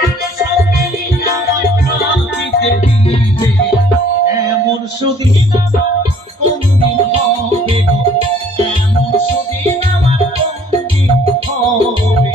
তারে সঙ্গে নিয়ে আমায় থাকিতে দিবে। এমন সুদিন আমার কোন দিন হবে গো, এমন সুদিন আমার কোন দিন হবে।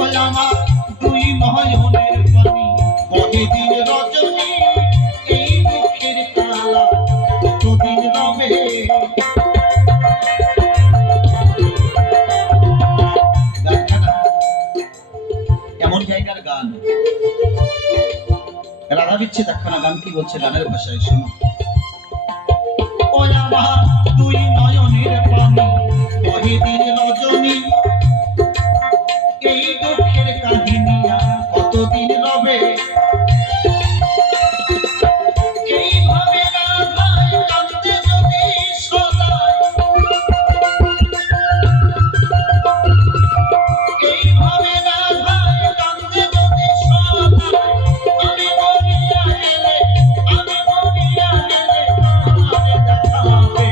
ওই আমার দুই নয়নের পানি, বহে দিন রজনী, এই দুঃখের কালা কতদিন রবে। গানখানা এমন জায়গার গান, রাধা বিচ্ছেদ একখানা গান কি বলছে গানের ভাষায় শুনো। ওই আমার দুই নয়নের পানি, বহে দিন রজনী, এই দুঃখের কাহিনী আর কতদিন রবে। এইভাবে রাধায় কাঁদতে যদি সদায়, এইভাবে রাধায় কাঁদতে যদি সদায়, আমি মরিয়া গেলে, আমি মরিয়া গেলে কারে দেখাবে।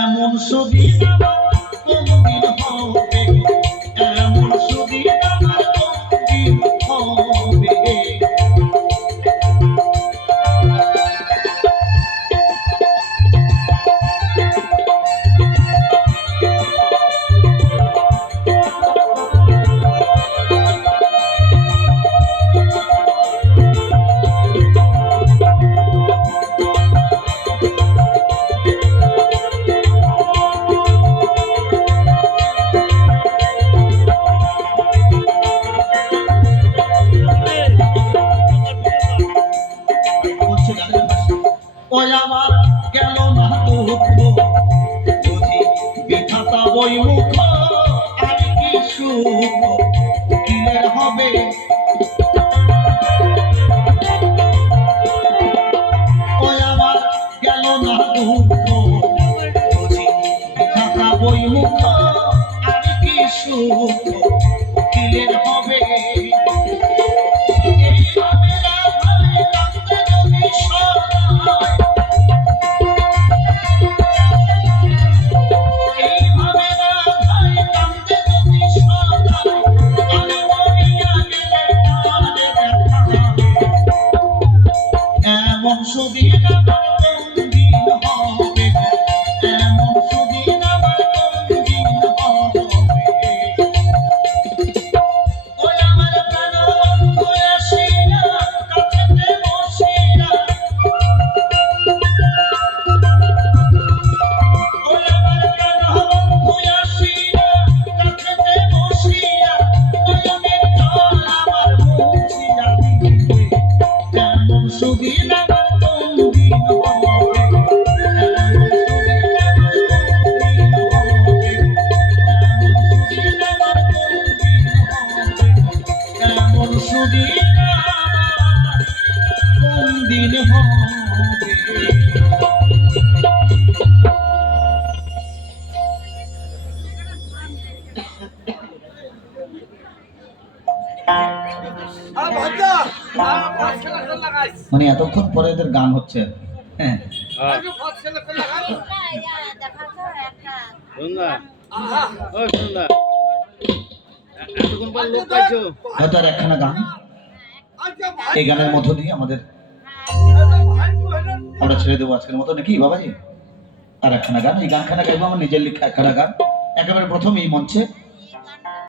এমন সুদিন আমার কোন দিন হবে গো, এমন সুদিন আমার কোন দিন হবে। বলছে গানের ভাষা, ওই আমার গেল না দুঃখ, বুঝি বিধাতা বই মুখ, আর কি সুখ উকিলের হবে। ওই আমার গেল না দুঃখ, বুঝি বিধাতা বই মুখ, আর কি সুখ উকিলের হবে। এইভাবে রাধায় কাঁদতে যদি সদায়, এইভাবে রাধায় কাঁদতে যদি সদায়, আমি মরিয়া গেলে কারে দেখাবে। এমন সুদিন আমার কোন দিন হবে গো, এমন সুদিন আমার কোন দিন হবে। মানে এতক্ষণ পরে এদের গান হচ্ছে। হ্যাঁ, হয়তো আর একখানা গান, এই গানের মধ্য দিয়ে আমরা ছেড়ে দেবো আজকের মতো, নাকি বাবাজি? আর একখানা গান, এই গানখানা গাইবো আমার নিজের লেখা একখানা গান, একেবারে প্রথম এই মঞ্চে